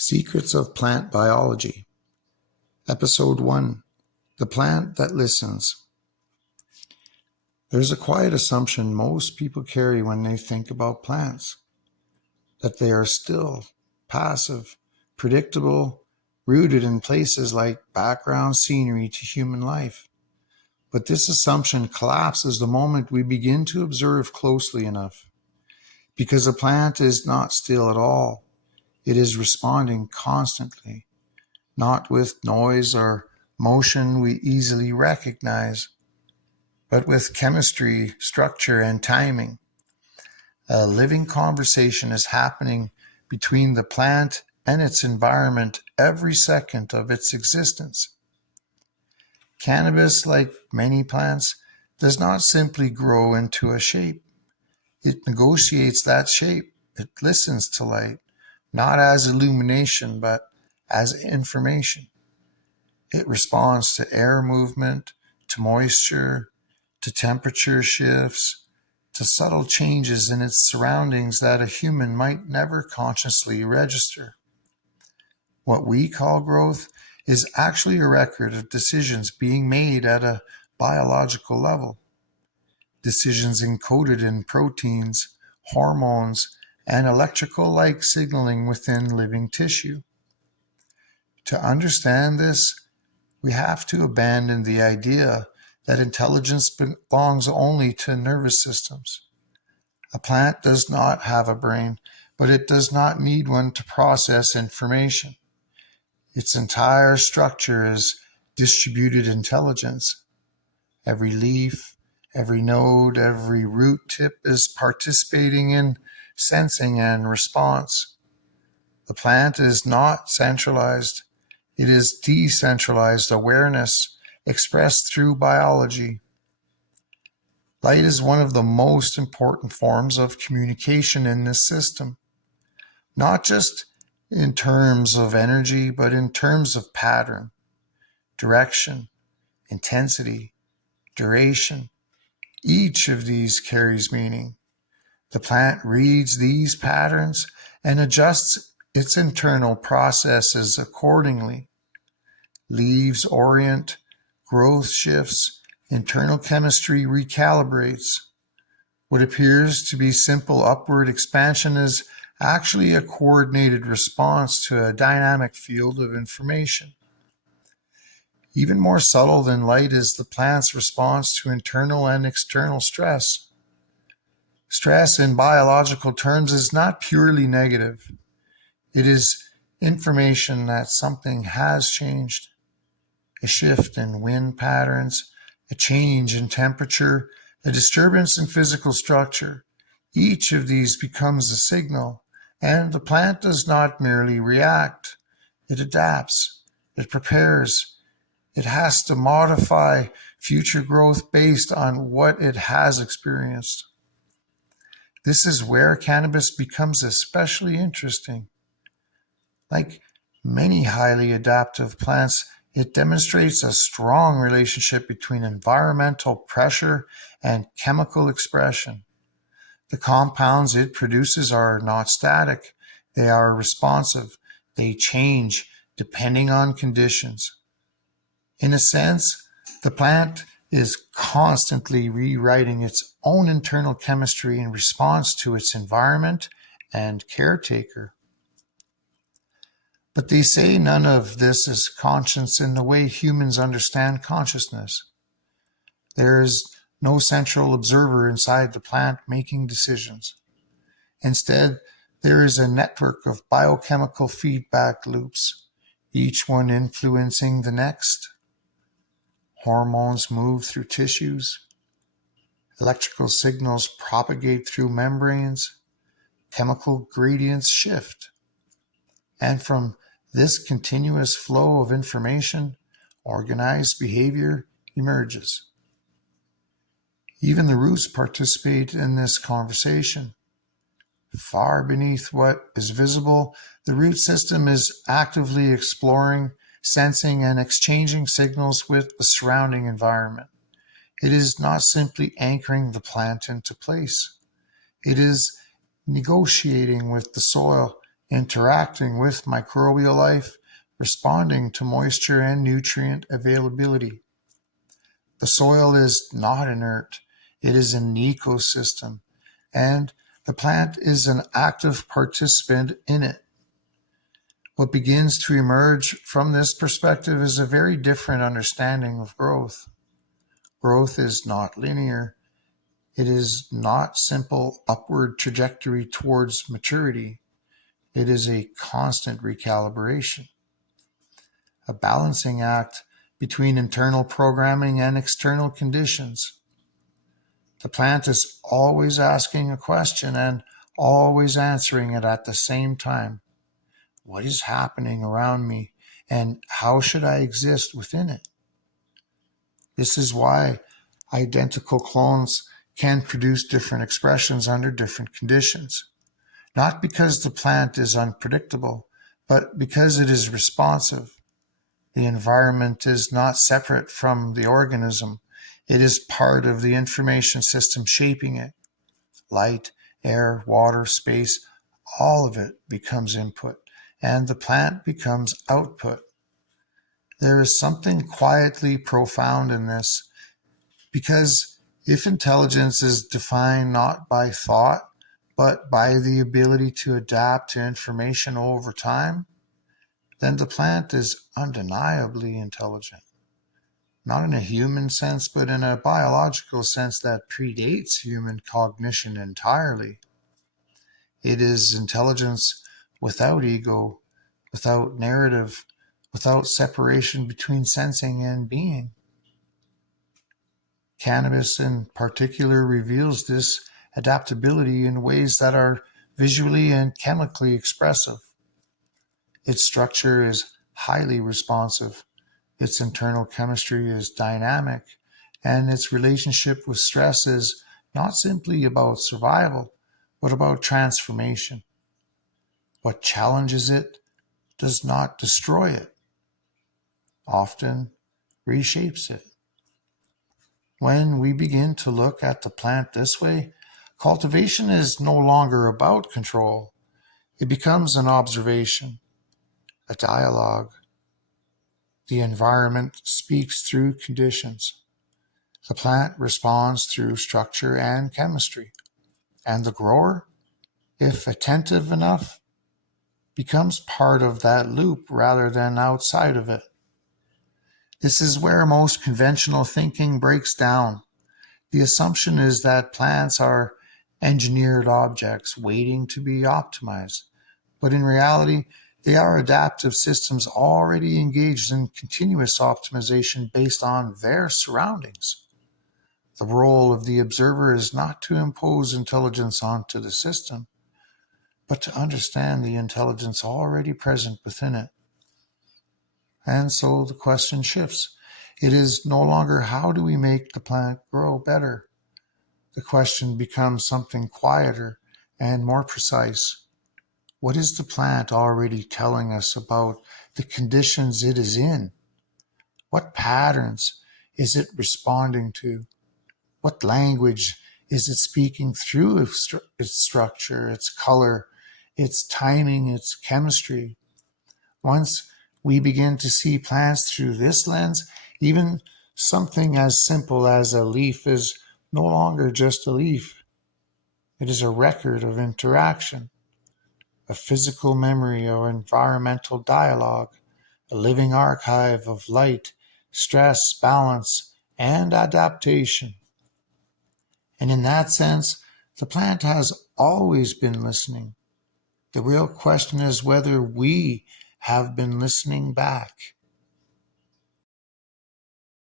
Secrets of Plant Biology. Episode 1. The Plant That Listens. There's a quiet assumption most people carry when they think about plants, that they are still, passive, predictable, rooted in places like background scenery to human life. But this assumption collapses the moment we begin to observe closely enough, because a plant is not still at all. It is responding constantly, not with noise or motion we easily recognize, but with chemistry, structure, and timing. A living conversation is happening between the plant and its environment every second of its existence. Cannabis, like many plants, does not simply grow into a shape. It negotiates that shape. It listens to light, not as illumination, but as information. It responds to air movement, to moisture, to temperature shifts, to subtle changes in its surroundings that a human might never consciously register. What we call growth is actually a record of decisions being made at a biological level. Decisions encoded in proteins, hormones, and electrical-like signaling within living tissue. To understand this, we have to abandon the idea that intelligence belongs only to nervous systems. A plant does not have a brain, but it does not need one to process information. Its entire structure is distributed intelligence. Every leaf, every node, every root tip is participating in sensing and response. The plant is not centralized. It is decentralized awareness expressed through biology. Light is one of the most important forms of communication in this system, not just in terms of energy, but in terms of pattern, direction, intensity, duration. Each of these carries meaning. The plant reads these patterns and adjusts its internal processes accordingly. Leaves orient, growth shifts, internal chemistry recalibrates. What appears to be simple upward expansion is actually a coordinated response to a dynamic field of information. Even more subtle than light is the plant's response to internal and external stress. Stress in biological terms is not purely negative. It is information that something has changed. A shift in wind patterns, a change in temperature, a disturbance in physical structure. Each of these becomes a signal, and the plant does not merely react. It adapts, it prepares. It has to modify future growth based on what it has experienced. This is where cannabis becomes especially interesting. Like many highly adaptive plants, it demonstrates a strong relationship between environmental pressure and chemical expression. The compounds it produces are not static. They are responsive. They change depending on conditions. In a sense, the plant is constantly rewriting its own internal chemistry in response to its environment and caretaker. But they say none of this is conscious in the way humans understand consciousness. There is no central observer inside the plant making decisions. Instead, there is a network of biochemical feedback loops, each one influencing the next. Hormones move through tissues. Electrical signals propagate through membranes. Chemical gradients shift. And from this continuous flow of information, organized behavior emerges. Even the roots participate in this conversation. Far beneath what is visible, the root system is actively exploring, sensing, and exchanging signals with the surrounding environment. It is not simply anchoring the plant into place. It is negotiating with the soil, interacting with microbial life, responding to moisture and nutrient availability. The soil is not inert, it is an ecosystem, and the plant is an active participant in it. What begins to emerge from this perspective is a very different understanding of growth. Growth is not linear. It is not simple upward trajectory towards maturity. It is a constant recalibration, a balancing act between internal programming and external conditions. The plant is always asking a question and always answering it at the same time. What is happening around me, and how should I exist within it? This is why identical clones can produce different expressions under different conditions. Not because the plant is unpredictable, but because it is responsive. The environment is not separate from the organism. It is part of the information system shaping it. Light, air, water, space, all of it becomes input, and the plant becomes output. There is something quietly profound in this, because if intelligence is defined not by thought, but by the ability to adapt to information over time, then the plant is undeniably intelligent. Not in a human sense, but in a biological sense that predates human cognition entirely. It is intelligence without ego, without narrative, without separation between sensing and being. Cannabis in particular reveals this adaptability in ways that are visually and chemically expressive. Its structure is highly responsive, its internal chemistry is dynamic, and its relationship with stress is not simply about survival, but about transformation. What challenges it does not destroy it, often reshapes it. When we begin to look at the plant this way, cultivation is no longer about control. It becomes an observation, a dialogue. The environment speaks through conditions. The plant responds through structure and chemistry. And the grower, if attentive enough, becomes part of that loop rather than outside of it. This is where most conventional thinking breaks down. The assumption is that plants are engineered objects waiting to be optimized. But in reality, they are adaptive systems already engaged in continuous optimization based on their surroundings. The role of the observer is not to impose intelligence onto the system, but to understand the intelligence already present within it. And so the question shifts. It is no longer how do we make the plant grow better? The question becomes something quieter and more precise. What is the plant already telling us about the conditions it is in? What patterns is it responding to? What language is it speaking through its structure, its color, its timing, its chemistry? Once we begin to see plants through this lens, even something as simple as a leaf is no longer just a leaf. It is a record of interaction, a physical memory or environmental dialogue, a living archive of light, stress, balance, and adaptation. And in that sense, the plant has always been listening. The real question is whether we have been listening back.